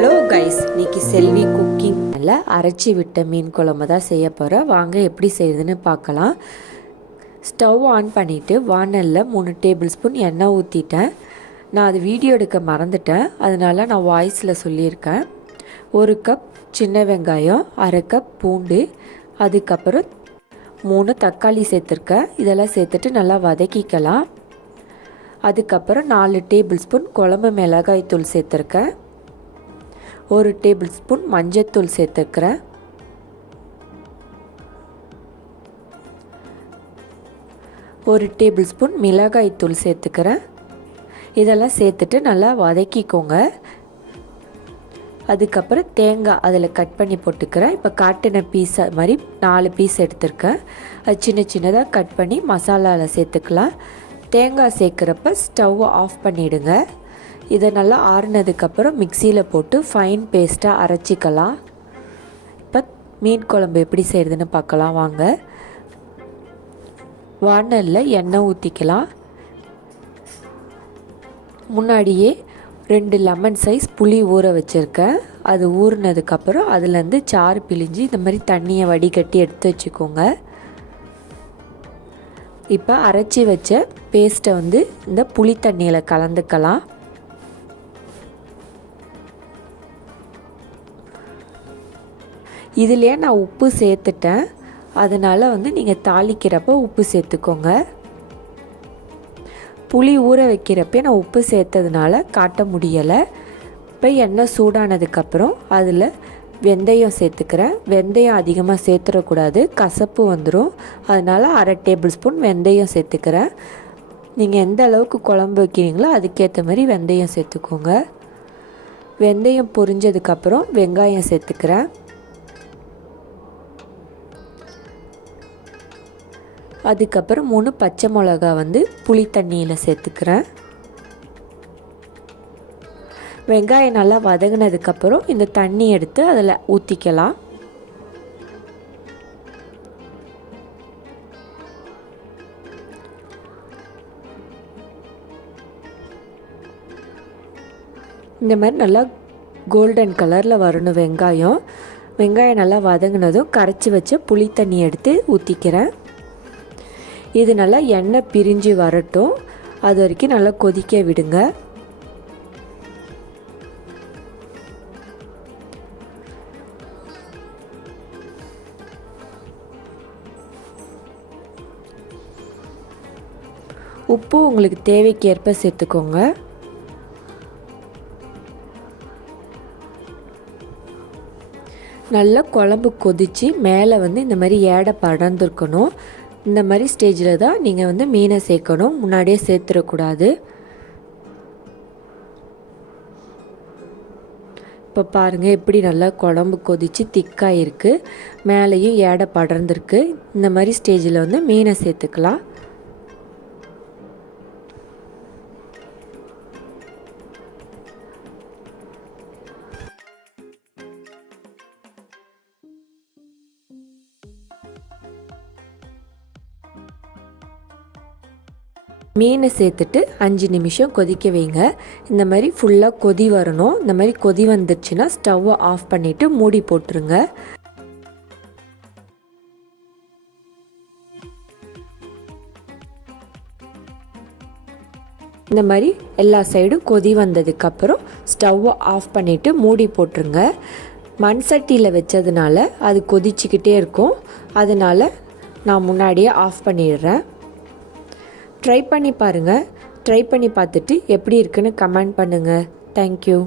Hello guys இன்னைக்கு செல்வி cooking நல்ல அரைச்சி விட்ட மீன் குழம்பு தான் செய்ய போகிறேன் வாங்க எப்படி செய்யுதுன்னு பார்க்கலாம். ஸ்டவ் ஆன் பண்ணிவிட்டு வானலில் மூணு டேபிள் ஸ்பூன் எண்ணெய் ஊற்றிட்டேன் நான் அது வீடியோ எடுக்க மறந்துட்டேன். அதனால நான் வாய்ஸில் சொல்லியிருக்கேன். ஒரு கப் சின்ன வெங்காயம் அரை கப் பூண்டு அதுக்கப்புறம் மூணு தக்காளி சேர்த்துருக்கேன். இதெல்லாம் சேர்த்துட்டு நல்லா வதக்கிக்கலாம். அதுக்கப்புறம் நாலு டேபிள் ஸ்பூன் குழம்பு மிளகாய் தூள் சேர்த்துருக்கேன். ஒரு டேபிள் ஸ்பூன் மஞ்சத்தூள் சேர்த்துக்கிறேன். ஒரு டேபிள் ஸ்பூன் மிளகாய் தூள் சேர்த்துக்கிறேன். இதெல்லாம் சேர்த்துட்டு நல்லா வதக்கிக்கோங்க. அதுக்கப்புறம் தேங்காய் அதில் கட் பண்ணி போட்டுக்கிறேன். இப்போ காட்டின பீஸ் மாதிரி நாலு பீஸ் எடுத்திருக்கேன். அது சின்ன சின்னதாக கட் பண்ணி மசாலாவில் சேர்த்துக்கலாம். தேங்காய் சேர்க்குறப்ப ஸ்டவ் ஆஃப் பண்ணிவிடுங்க இதை நல்லா ஆறுனதுக்கப்புறம் மிக்சியில் போட்டு ஃபைன் பேஸ்ட்டாக அரைச்சிக்கலாம். இப்போ மீன் குழம்பு எப்படி செய்கிறதுன்னு பார்க்கலாம் வாங்க. வானலில் எண்ணெய் ஊற்றிக்கலாம் முன்னாடியே ரெண்டு லெமன் சைஸ் புளி ஊற வச்சுருக்கேன். அது ஊறினதுக்கப்புறம் அதுலேருந்து சாறு பிழிஞ்சு இந்த மாதிரி தண்ணியை வடிகட்டி எடுத்து வச்சுக்கோங்க. இப்போ அரைச்சி வச்ச பேஸ்ட்டை வந்து இந்த புளி தண்ணியில் கலந்துக்கலாம். இதுலேயே நான் உப்பு சேர்த்துட்டேன். அதனால் வந்து நீங்கள் தாளிக்கிறப்ப உப்பு சேர்த்துக்கோங்க. புளி ஊற வைக்கிறப்ப நான் உப்பு சேர்த்ததுனால காட்ட முடியலை. இப்போ எண்ணெய் சூடானதுக்கப்புறம் அதில் வெந்தயம் சேர்த்துக்கிறேன். வெந்தயம் அதிகமாக சேர்த்துடக்கூடாது. கசப்பு வந்துடும் அதனால் அரை டேபிள் ஸ்பூன் வெந்தயம் சேர்த்துக்கிறேன். நீங்கள் எந்த அளவுக்கு குழம்பு வைக்கிறீங்களோ அதுக்கேற்ற மாதிரி வெந்தயம் சேர்த்துக்கோங்க. வெந்தயம் பொரிஞ்சதுக்கப்புறம் வெங்காயம் சேர்த்துக்கிறேன். அதுக்கப்புறம் மூணு பச்சை மிளகா வந்து புளி தண்ணியில் சேர்த்துக்கிறேன். வெங்காயம் நல்லா வதங்கினதுக்கப்புறம் இந்த தண்ணி எடுத்து அதில் ஊற்றிக்கலாம் இந்த மாதிரி நல்லா கோல்டன் கலரில் வரணும் வெங்காயம். வெங்காயம் நல்லா வதங்கினதும் கரைச்சி வச்ச புளி தண்ணி எடுத்து ஊற்றிக்கிறேன் இது நல்லா எண்ணெய் பிரிஞ்சு வரட்டும். அது வரைக்கும் நல்லா கொதிக்க விடுங்க. உப்பு உங்களுக்கு தேவைக்கேற்ப சேர்த்துக்கோங்க. நல்லா குழம்பு கொதித்து மேலே வந்து இந்த மாதிரி ஏடை படர்ந்துருக்கணும். இந்த மாதிரி ஸ்டேஜில் தான் நீங்கள் வந்து மீனை சேர்க்கணும். முன்னாடியே சேர்த்துடக்கூடாது. இப்போ பாருங்கள் எப்படி நல்லா குழம்பு கொதித்து திக்காக இருக்குது மேலேயும் ஏடை படர்ந்துருக்கு. இந்த மாதிரி ஸ்டேஜில் வந்து மீனை சேர்த்துக்கலாம். மீனை சேர்த்துட்டு அஞ்சு நிமிஷம் கொதிக்க வைங்க. இந்த மாதிரி ஃபுல்லாக கொதி வரணும். இந்த மாதிரி கொதி வந்துடுச்சுன்னா ஸ்டவ்வை ஆஃப் பண்ணிவிட்டு மூடி போட்டுருங்க. இந்த மாதிரி எல்லா சைடும் கொதி வந்ததுக்கப்புறம் ஸ்டவ்வை ஆஃப் பண்ணிவிட்டு மூடி போட்டுருங்க. மண் சட்டியில் வச்சதுனால அது கொதிச்சுக்கிட்டே இருக்கும். அதனால் நான் முன்னாடியே ஆஃப் பண்ணிடுறேன். ட்ரை பண்ணி பாருங்கள் ட்ரை பண்ணி பார்த்துட்டு எப்படி இருக்குன்னு கமெண்ட் பண்ணுங்கள் தேங்க்யூ